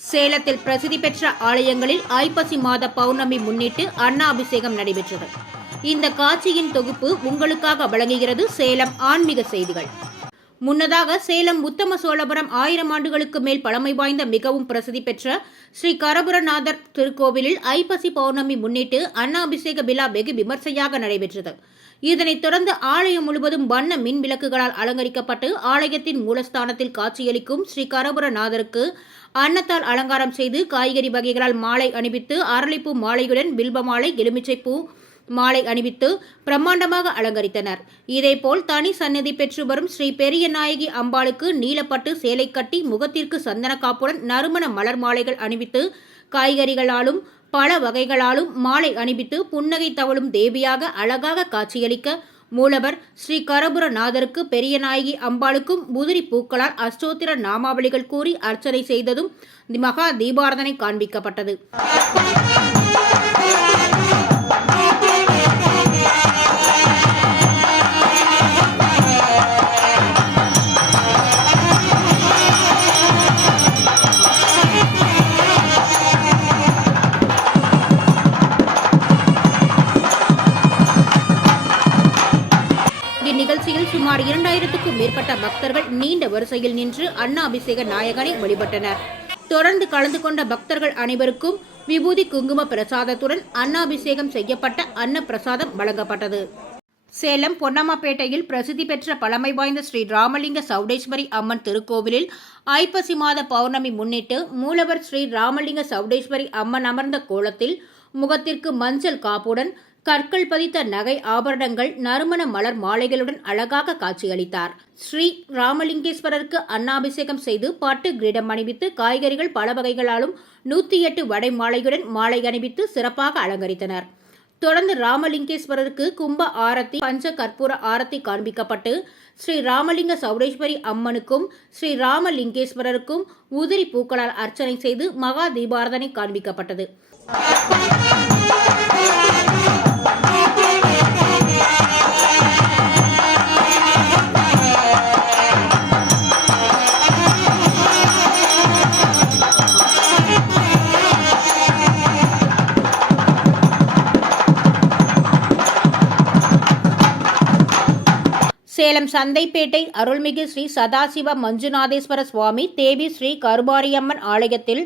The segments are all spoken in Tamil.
சேலத்தில் பிரசித்தி பெற்ற ஆலயங்களில் ஐப்பசி மாத பௌர்ணமி முன்னிட்டு அன்னாபிஷேகம் நடைபெற்றது. இந்த காட்சியின் தொகுப்பு உங்களுக்காக வழங்குகிறது சேலம் ஆன்மீக செய்திகள். முன்னதாக சேலம் உத்தம சோழபுரம் ஆயிரம் ஆண்டுகளுக்கு மேல் பழமை வாய்ந்த மிகவும் பிரசித்தி பெற்ற ஸ்ரீ கரபுரநாதர் திருக்கோவிலில் ஐப்பசி பௌர்ணமி முன்னிட்டு அன்னாபிஷேக விழா வெகு விமர்சையாக நடைபெற்றது. இதனைத் தொடர்ந்து ஆலயம் முழுவதும் வண்ண மின் விளக்குகளால் அலங்கரிக்கப்பட்டு ஆலயத்தின் மூலஸ்தானத்தில் காட்சியளிக்கும் ஸ்ரீ கரபுரநாதருக்கு அன்னத்தால் அலங்காரம் செய்து காய்கறி வகைகளால் மாலை அணிவித்து அரளிப்பூ மாலையுடன் வில்ப மாலை எலுமிச்சைப்பூ மாலை அணிவித்து பிரம்மாண்டமாக அலங்கரித்தனர். இதேபோல் தனி சன்னதி பெற்று வரும் ஸ்ரீ பெரிய நாயகி அம்பாளுக்கு நீலப்பட்டு சேலை கட்டி முகத்திற்கு சந்தன காப்புடன் நறுமண மலர் மாலைகள் அணிவித்து காய்கறிகளாலும் பல வகைகளாலும் மாலை அணிவித்து புன்னகை தவழும் தேவியாக அழகாக காட்சியளிக்க மூலவர் ஸ்ரீ கரபுரநாதருக்கு பெரியநாயகி அம்பாளுக்கும் முதிரி பூக்களால் அஷ்டோத்திர நாமாவளிகள் கூறி அர்ச்சனை செய்ததும் மகா தீபாரதனை காண்பிக்கப்பட்டது. மேற்பட்ட பக்தர்கள் நீண்ட வரிசையில் நின்று அன்னாபிஷேக நாயகனை வழிபட்டனர். தொடர்ந்து கலந்து கொண்ட பக்தர்கள் அனைவருக்கும் விபூதி குங்கும பிரசாதத்துடன் அன்னாபிஷேகம் செய்யப்பட்ட அன்ன பிரசாதம் வழங்கப்பட்டது. சேலம் பொன்னம்மாப்பேட்டையில் பிரசித்தி பெற்ற பழமை வாய்ந்த ஸ்ரீ ராமலிங்க சவுடேஸ்வரி அம்மன் திருக்கோவிலில் ஐப்பசி மாத பௌர்ணமி முன்னிட்டு மூலவர் ஸ்ரீ ராமலிங்க சவுடேஸ்வரி அம்மன் அமர்ந்த கோலத்தில் முகத்திற்கு மஞ்சள் காப்புடன் கற்கள் பதித்த நகை ஆபரணங்கள் நறுமண மலர் மாலைகளுடன் அழகாக காட்சியளித்தார். ஸ்ரீ ராமலிங்கேஸ்வரருக்கு அன்னாபிஷேகம் செய்து பட்டு கிரீடம் அணிவித்து காய்கறிகள் பல வகைகளாலும் நூத்தி எட்டு வடை மாலையுடன் மாலை அணிவித்து சிறப்பாக அலங்கரித்தனர். தொடர்ந்து ராமலிங்கேஸ்வரருக்கு கும்ப ஆரத்தி பஞ்ச கற்பூர ஆரத்தி காண்பிக்கப்பட்டு ஸ்ரீ ராமலிங்க சௌடேஸ்வரி அம்மனுக்கும் ஸ்ரீ ராமலிங்கேஸ்வரருக்கும் உதிரி பூக்களால் அர்ச்சனை செய்து மகா தீபாரதனை காண்பிக்கப்பட்டது. சேலம் சந்தைப்பேட்டை அருள்மிகு ஸ்ரீ சதாசிவ மஞ்சுநாதேஸ்வர சுவாமி தேவி ஸ்ரீ கருபாரியம்மன் ஆலயத்தில்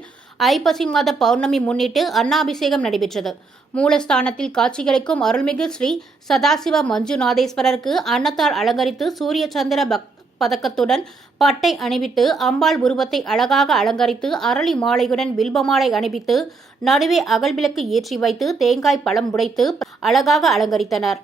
ஐப்பசி மாத பௌர்ணமி முன்னிட்டு அன்னாபிஷேகம் நடைபெற்றது. மூலஸ்தானத்தில் காட்சிகளுக்கும் அருள்மிகு ஸ்ரீ சதாசிவ மஞ்சுநாதேஸ்வரருக்கு அன்னத்தால் அலங்கரித்து சூரிய சந்திர பக் பதக்கத்துடன் பட்டை அணிவித்து அம்பாள் உருவத்தை அழகாக அலங்கரித்து அரளி மாலையுடன் வில்பமாலை அணிவித்து நடுவே அகல் விளக்கு ஏற்றி வைத்து தேங்காய் பழம் உடைத்து அழகாக அலங்கரித்தனர்.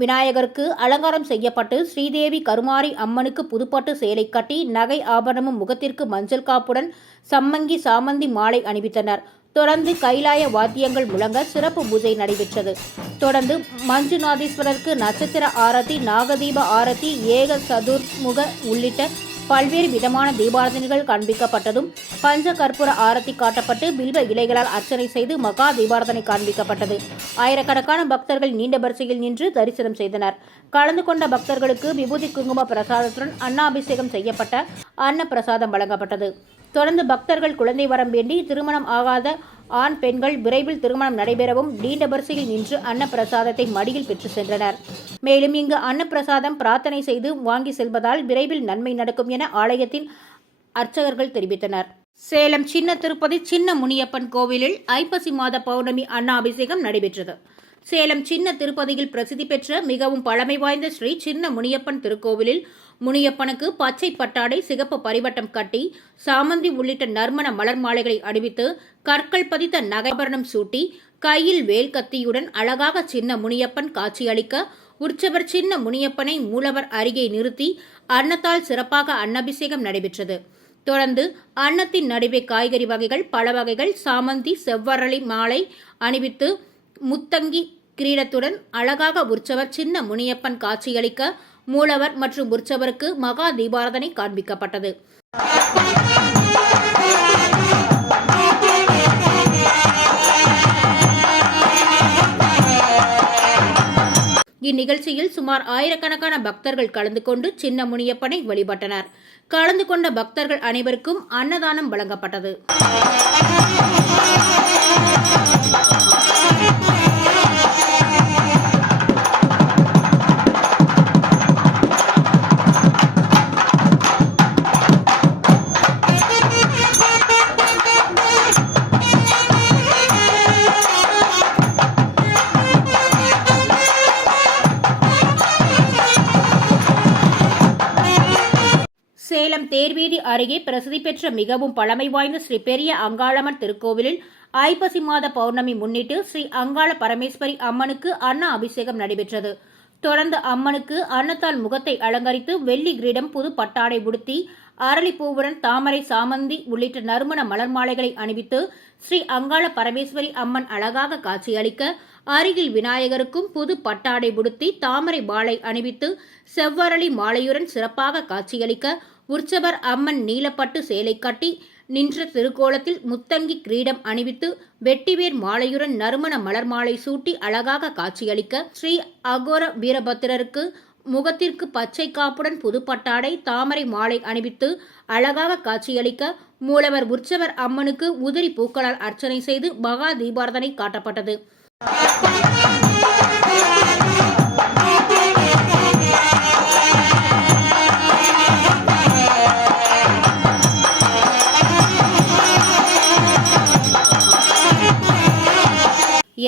விநாயகருக்கு அலங்காரம் செய்யப்பட்டு ஸ்ரீதேவி கருமாரி அம்மனுக்கு புதுப்பட்டு சேலை கட்டி நகை ஆபரணமும் முகத்திற்கு மஞ்சள் காப்புடன் சம்மங்கி சாமந்தி மாலை அணிவித்தனர். தொடர்ந்து கைலாய வாத்தியங்கள் முழங்க சிறப்பு பூஜை நடைபெற்றது. தொடர்ந்து மஞ்சுநாதீஸ்வரருக்கு நட்சத்திர ஆரத்தி நாகதீப ஆரத்தி ஏக சதுர்முக உள்ளிட்ட பல்வேறு விதமான தீபாரதனைகள் காண்பிக்கப்பட்டதும் பஞ்ச கற்பூர ஆரத்தி காட்டப்பட்டு பில்வ இலைகளால் அர்ச்சனை செய்து மகா தீபாரதனை காண்பிக்கப்பட்டது. ஆயிரக்கணக்கான பக்தர்கள் நீண்ட வரிசையில் நின்று தரிசனம் செய்தனர். கலந்து கொண்ட பக்தர்களுக்கு விபூதி குங்கும பிரசாதத்துடன் அன்னாபிஷேகம் செய்யப்பட்ட அன்னப்பிரசாதம் வழங்கப்பட்டது. தொடர்ந்து பக்தர்கள் குழந்தை வரம் வேண்டி திருமணம் ஆகாத ஆண் பெண்கள் விரைவில் திருமணம் நடைபெறவும் நீண்ட வரிசையில் நின்று அன்னப்பிரசாதத்தை மடியில் பெற்று சென்றனர். மேலும் இங்கு அன்னப்பிரசாதம் பிரார்த்தனை செய்து வாங்கி செல்வதால் விரைவில் நன்மை நடக்கும் என ஆலயத்தின் அர்ச்சகர்கள் தெரிவித்தனர். சேலம் சின்ன திருப்பதி சின்ன முனியப்பன் கோவிலில் ஐப்பசி மாத பௌர்ணமி அன்னாபிஷேகம் நடைபெற்றது. சேலம் சின்ன திருப்பதியில் பிரசித்தி பெற்ற மிகவும் பழமை வாய்ந்த ஸ்ரீ சின்ன முனியப்பன் திருக்கோவிலில் முனியப்பனுக்கு பச்சை பட்டாடை சிகப்பு பரிவட்டம் கட்டி சாமந்தி உள்ளிட்ட நறுமண மலர் மாலைகளை அணிவித்து கற்கள் பதித்த நகைபரணம் சூட்டி கையில் வேல் கத்தியுடன் அழகாக சின்ன முனியப்பன் காட்சியளிக்க உற்சவர் சின்ன முனியப்பனை மூலவர் அருகே நிறுத்தி அன்னத்தால் சிறப்பாக அன்னபிஷேகம் நடைபெற்றது. தொடர்ந்து அன்னத்தின் நடுவே காய்கறி வகைகள் பல வகைகள் சாமந்தி செவ்வரளி மாலை அணிவித்து முத்தங்கி கிரீடத்துடன் அழகாக உற்சவர் சின்ன முனியப்பன் காட்சியளிக்க மூலவர் மற்றும் உற்சவருக்கு மகா தீபாரதனை காண்பிக்கப்பட்டது. இந்நிகழ்ச்சியில் சுமார் ஆயிரக்கணக்கான பக்தர்கள் கலந்து கொண்டு சின்ன முனியப்பனை வழிபட்டனர். கலந்து கொண்ட பக்தர்கள் அனைவருக்கும் அன்னதானம் வழங்கப்பட்டது. தேர்வீதி அருகே பிரசித்தி பெற்ற மிகவும் பழமை வாய்ந்த ஸ்ரீ பெரிய அங்காளம்மன் திருக்கோவிலில் ஐப்பசி மாத பௌர்ணமி முன்னிட்டு ஸ்ரீ அங்காள பரமேஸ்வரி அம்மனுக்கு அன்ன அபிஷேகம் நடைபெற்றது. தொடர்ந்து அம்மனுக்கு அன்னத்தால் முகத்தை அலங்கரித்து வெள்ளி கிரீடம் புது பட்டாடை உடுத்தி அரளிப்பூவுடன் தாமரை சாமந்தி உள்ளிட்ட நறுமண மலர் மாலைகளை அணிவித்து ஸ்ரீ அங்காள பரமேஸ்வரி அம்மன் அழகாக காட்சியளிக்க அருகில் விநாயகருக்கும் புது பட்டாடை உடுத்தி தாமரை மாலை அணிவித்து செவ்வரளி மாலையுடன் சிறப்பாக காட்சியளிக்க உற்சவர் அம்மன் நீலப்பட்டு சேலை கட்டி நின்ற திருக்கோலத்தில் முத்தங்கி கிரீடம் அணிவித்து வெட்டிவேர் மாலையுடன் நறுமண மலர் மாலை சூட்டி அழகாக காட்சியளிக்க ஸ்ரீ அகோர வீரபத்திரருக்கு முகத்திற்கு பச்சை காப்புடன் புதுப்பட்டாடை தாமரை மாலை அணிவித்து அழகாக காட்சியளிக்க மூலவர் உற்சவர் அம்மனுக்கு உதிரி பூக்களால் அர்ச்சனை செய்து மகா தீபாரதனை காட்டப்பட்டது.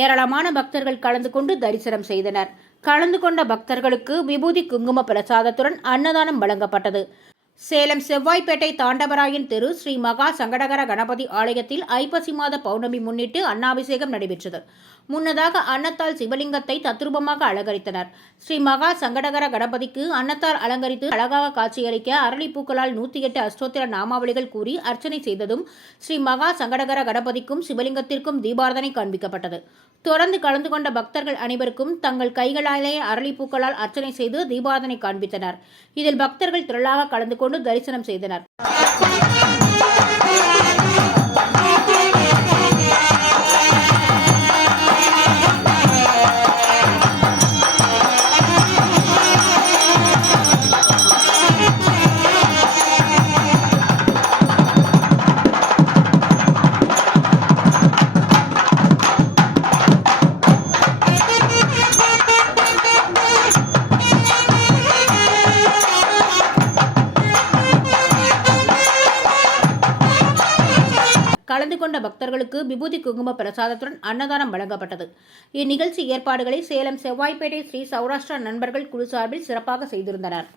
ஏராளமான பக்தர்கள் கலந்து கொண்டு தரிசனம் செய்தனர். கலந்து கொண்ட பக்தர்களுக்கு விபூதி குங்கும பிரசாதத்துடன் அன்னதானம் வழங்கப்பட்டது. சேலம் செவ்வாய்ப்பேட்டை தாண்டவராயன் தெரு ஸ்ரீ மகா சங்கடகர கணபதி ஆலயத்தில் ஐப்பசி மாத பௌர்ணமி முன்னிட்டு அன்னாபிஷேகம் நடைபெற்றது. முன்னதாக அன்னத்தால் சிவலிங்கத்தை தத்ரூபமாக அலங்கரித்தனர். ஸ்ரீ மகா சங்கடகர கணபதிக்கு அன்னத்தால் அலங்கரித்து அழகாக காட்சியளிக்க அரளிப்பூக்களால் நூத்தி எட்டு அஷ்டோத்திர நாமாவளிகள் கூறி அர்ச்சனை செய்ததும் ஸ்ரீ மகா சங்கடகர கணபதிக்கும் சிவலிங்கத்திற்கும் தீபாரதனை காண்பிக்கப்பட்டது. தொடர்ந்து கலந்து கொண்ட பக்தர்கள் அனைவருக்கும் தங்கள் கைகளாலேயே அரளிப்பூக்களால் அர்ச்சனை செய்து தீபாரதனை காண்பித்தனர். இதில் பக்தர்கள் திரளாக கலந்து கொண்டு தரிசனம் செய்தனர். கலந்து கொண்ட பக்தர்களுக்கு விபூதி குங்கும பிரசாதத்துடன் அன்னதானம் வழங்கப்பட்டது. இந்நிகழ்ச்சி ஏற்பாடுகளை சேலம் செவ்வாய்ப்பேட்டை ஸ்ரீ சௌராஷ்டிரா நண்பர்கள் குழு சார்பில் சிறப்பாக செய்திருந்தனர்.